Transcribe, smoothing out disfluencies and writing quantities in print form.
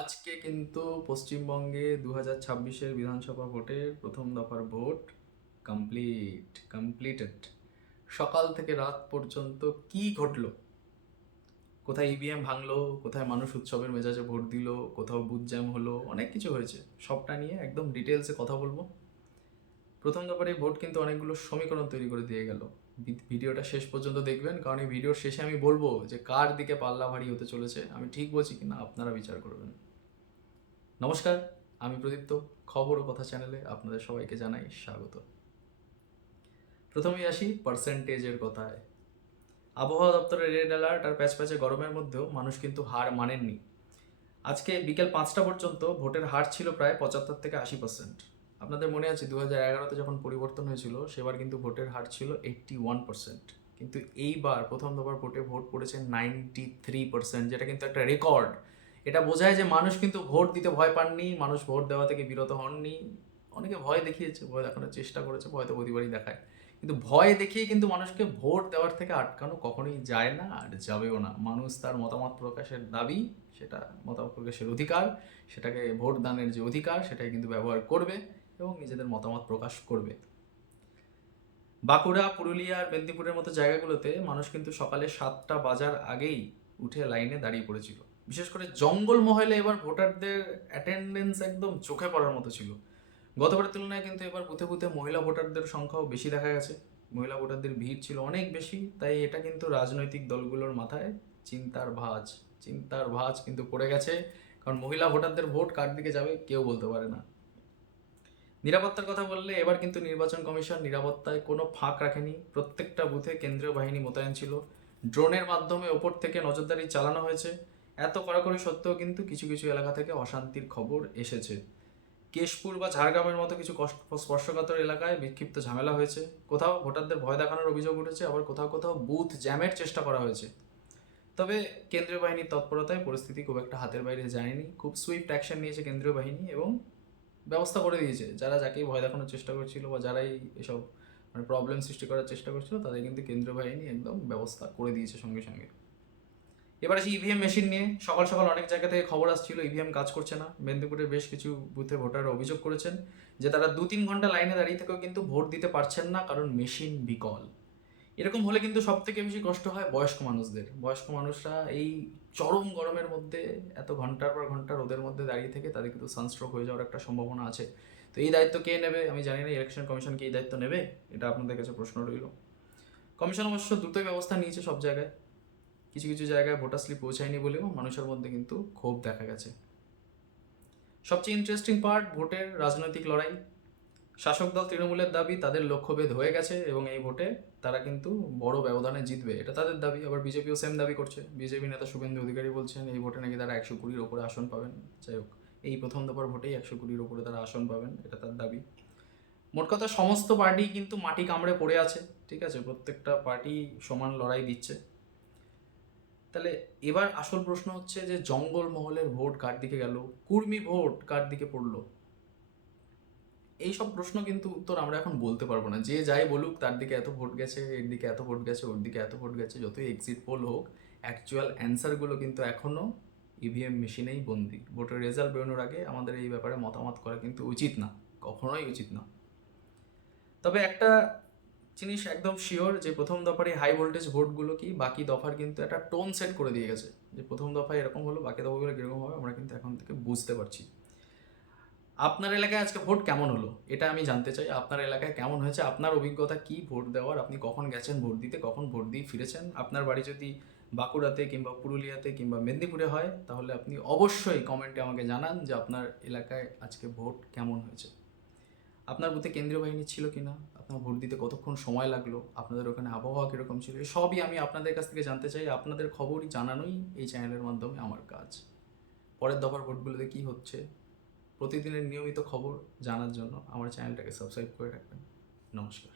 আজকে কিন্তু পশ্চিমবঙ্গে 2026-এর বিধানসভা ভোটের প্রথম দফার ভোট কমপ্লিটেড। সকাল থেকে রাত পর্যন্ত কি ঘটলো, কোথায় ইভিএম ভাঙলো, কোথায় মানুষ উৎসবের মেজাজে ভোট দিল, কোথাও বুথ জ্যাম হলো, অনেক কিছু হয়েছে। সবটা নিয়ে একদম ডিটেলসে কথা বলবো। প্রথম দফার এই ভোট কিন্তু অনেকগুলো সমীকরণ তৈরি করে দিয়ে গেল। ভিডিওটা শেষ পর্যন্ত দেখবেন, কারণ এই ভিডিওর শেষে আমি বলবো যে কার দিকে পাল্লা ভারী হতে চলেছে। আমি ঠিক বলছি কিনা আপনারা বিচার করবেন। নমস্কার, আমি প্রদীপ্ত। খবর ও কথা চ্যানেলে আপনাদের সবাইকে জানাই স্বাগত। প্রথমেই আসি পার্সেন্টেজের কথায়। আবহাওয়া দপ্তরের রেড অ্যালার্ট আর প্যাচপ্যাচে গরমের মধ্যেও মানুষ কিন্তু হার মানেননি। আজকে বিকেল 5টা পর্যন্ত ভোটের হার ছিল প্রায় 75 থেকে 80%। আপনাদের মনে আছে 2011-তে যখন পরিবর্তন হয়েছিল সেবার কিন্তু ভোটের হার ছিল 81%। কিন্তু এইবার প্রথম দফার ভোটে ভোট পড়েছে 93%, যেটা কিন্তু একটা রেকর্ড। এটা বোঝায় যে মানুষ কিন্তু ভোট দিতে ভয় পাননি, মানুষ ভোট দেওয়া থেকে বিরত হননি। অনেকে ভয় দেখিয়েছে, ভয় দেখানোর চেষ্টা করেছে, ভয় তো প্রতিবারই দেখায়, কিন্তু ভয় দেখিয়ে কিন্তু মানুষকে ভোট দেওয়ার থেকে আটকানো কখনোই যায় না, আর যাবেও না। মানুষ তার মতামত প্রকাশের দাবি, সেটা মতামত প্রকাশের অধিকার, সেটাকে ভোট দানের যে অধিকার, সেটাই কিন্তু ব্যবহার করবে এবং নিজেদের মতামত প্রকাশ করবে। বাঁকুড়া, পুরুলিয়া আর মেদিনীপুরের মতো জায়গাগুলোতে মানুষ কিন্তু সকালে 7টা বাজার আগেই উঠে লাইনে দাঁড়িয়ে পড়েছিল। বিশেষ করে জঙ্গলমহলে এবার ভোটারদের অ্যাটেন্ডেন্স একদম চোখে পড়ার মতো ছিল। গতবারের তুলনায় কিন্তু এবার বুথে বুথে মহিলা ভোটারদের সংখ্যাও বেশি দেখা গেছে। মহিলা ভোটারদের ভিড় ছিল অনেক বেশি, তাই এটা কিন্তু রাজনৈতিক দলগুলোর মাথায় চিন্তার ভাঁজ চিন্তার ভাঁজ কিন্তু পড়ে গেছে। কারণ মহিলা ভোটারদের ভোট কার দিকে যাবে কেউ বলতে পারে না। নিরাপত্তার কথা বললে এবার কিন্তু নির্বাচন কমিশন নিরাপত্তায় কোনো ফাঁক রাখেনি। প্রত্যেকটা বুথে কেন্দ্রীয় বাহিনী মোতায়েন ছিল। ড্রোনের মাধ্যমে ওপর থেকে নজরদারি চালানো হয়েছে। এত কড়াকড়ি সত্ত্বেও কিন্তু কিছু কিছু এলাকা থেকে অশান্তির খবর এসেছে। কেশপুর বা ঝাড়গ্রামের মতো কিছু স্পর্শকাতর এলাকায় বিক্ষিপ্ত ঝামেলা হয়েছে। কোথাও ভোটারদের ভয় দেখানোর অভিযোগ উঠেছে, আবার কোথাও কোথাও বুথ জ্যামের চেষ্টা করা হয়েছে। তবে কেন্দ্রীয় বাহিনীর তৎপরতায় পরিস্থিতি খুব একটা হাতের বাইরে যায়নি। খুব সুইফট অ্যাকশন নিয়েছে কেন্দ্রীয় বাহিনী এবং ব্যবস্থা করে দিয়েছে। যারা যাকেই ভয় দেখানোর চেষ্টা করছিল বা যারাই এসব প্রবলেম সৃষ্টি করার চেষ্টা করছিল, তাদের কিন্তু কেন্দ্রীয় বাহিনী একদম ব্যবস্থা করে দিয়েছে সঙ্গে সঙ্গে। এবার আসি ইভিএম মেশিন নিয়ে। সকাল সকাল অনেক জায়গা থেকে খবর আসছিল ইভিএম কাজ করছে না। মেদিনীপুরের বেশ কিছু বুথে ভোটাররা অভিযোগ করেছেন যে তারা 2-3 ঘন্টা লাইনে দাঁড়িয়ে থেকেও কিন্তু ভোট দিতে পারছেন না, কারণ মেশিন বিকল। এরকম হলে কিন্তু সব থেকে বেশি কষ্ট হয় বয়স্ক মানুষদের। বয়স্ক মানুষরা এই চরম গরমের মধ্যে এত ঘন্টার পর ঘন্টা রোদের মধ্যে দাঁড়িয়ে থেকে তাদের কিন্তু সানস্ট্রোক হয়ে যাওয়ার একটা সম্ভাবনা আছে। তো এই দায়িত্ব কে নেবে আমি জানি না। ইলেকশন কমিশন কি এই দায়িত্ব নেবে, এটা আপনাদের কাছে প্রশ্ন রইল। কমিশন অবশ্য দ্রুতই ব্যবস্থা নিয়েছে সব জায়গায়। কিছু কিছু জায়গায় ভোটার স্লিপ পৌঁছায়নি বলেও মানুষের মধ্যে কিন্তু ক্ষোভ দেখা গেছে। সবচেয়ে ইন্টারেস্টিং পার্ট ভোটের রাজনৈতিক লড়াই। শাসক দল তৃণমূলের দাবি তাদের লক্ষ্যভেদ হয়ে গেছে এবং এই ভোটে তারা কিন্তু বড় ব্যবধানে জিতবে, এটা তাদের দাবি। আবার বিজেপিও সেম দাবি করছে। বিজেপি নেতা শুভেন্দু অধিকারী বলছেন এই ভোটে নাকি তারা 120-র ওপরে আসন পাবেন। যাই হোক, এই প্রথম দফার ভোটেই 120-র ওপরে তারা আসন পাবেন, এটা তার দাবি। মোট কথা সমস্ত পার্টি কিন্তু মাটি কামড়ে পড়ে আছে। ঠিক আছে, প্রত্যেকটা পার্টি সমান লড়াই দিচ্ছে। তাহলে এবার আসল প্রশ্ন হচ্ছে যে জঙ্গলমহলের ভোট কার দিকে গেল, কুর্মী ভোট কার দিকে পড়লো। এইসব প্রশ্ন কিন্তু উত্তর আমরা এখন বলতে পারবো না। যে যাই বলুক তার দিকে এত ভোট গেছে, এর দিকে এত ভোট গেছে, ওর দিকে এত ভোট গেছে, যতই এক্সিট পোল হোক, অ্যাকচুয়াল অ্যান্সারগুলো কিন্তু এখনও ইভিএম মেশিনেই বন্দি। ভোটের রেজাল্ট বেরোনোর আগে আমাদের এই ব্যাপারে মতামত করা কিন্তু উচিত না, কখনোই উচিত না। তবে একটা জিনিস একদম শিওর যে প্রথম দফার এই হাই ভোল্টেজ ভোটগুলো কি বাকি দফার কিন্তু একটা টোন সেট করে দিয়ে গেছে। যে প্রথম দফায় এরকম হলো, বাকি দফাগুলো কীরকম হবে আমরা কিন্তু এখন থেকে বুঝতে পারছি। আপনার এলাকায় আজকে ভোট কেমন হলো এটা আমি জানতে চাই। আপনার এলাকায় কেমন হয়েছে, আপনার অভিজ্ঞতা কি ভোট দেওয়ার, আপনি কখন গেছেন ভোট দিতে, কখন ভোট দিয়ে ফিরেছেন। আপনার বাড়ি যদি বাঁকুড়াতে কিংবা পুরুলিয়াতে কিংবা মেদিনীপুরে হয়, তাহলে আপনি অবশ্যই কমেন্টে আমাকে জানান যে আপনার এলাকায় আজকে ভোট কেমন হয়েছে। আপনার বুথে কেন্দ্রীয় বাহিনী ছিল কি না, আপনার ভোট দিতে কতক্ষণ সময় লাগলো, আপনাদের ওখানে আবহাওয়া কীরকম ছিল, সবই আমি আপনাদের কাছ থেকে জানতে চাই। আপনাদের খবরই জানানোই এই চ্যানেলের মাধ্যমে আমার কাজ। পরের দফার ভোটগুলোতে কী হচ্ছে প্রতিদিনের নিয়মিত খবর জানার জন্য আমার চ্যানেলটাকে সাবস্ক্রাইব করে রাখবেন। নমস্কার।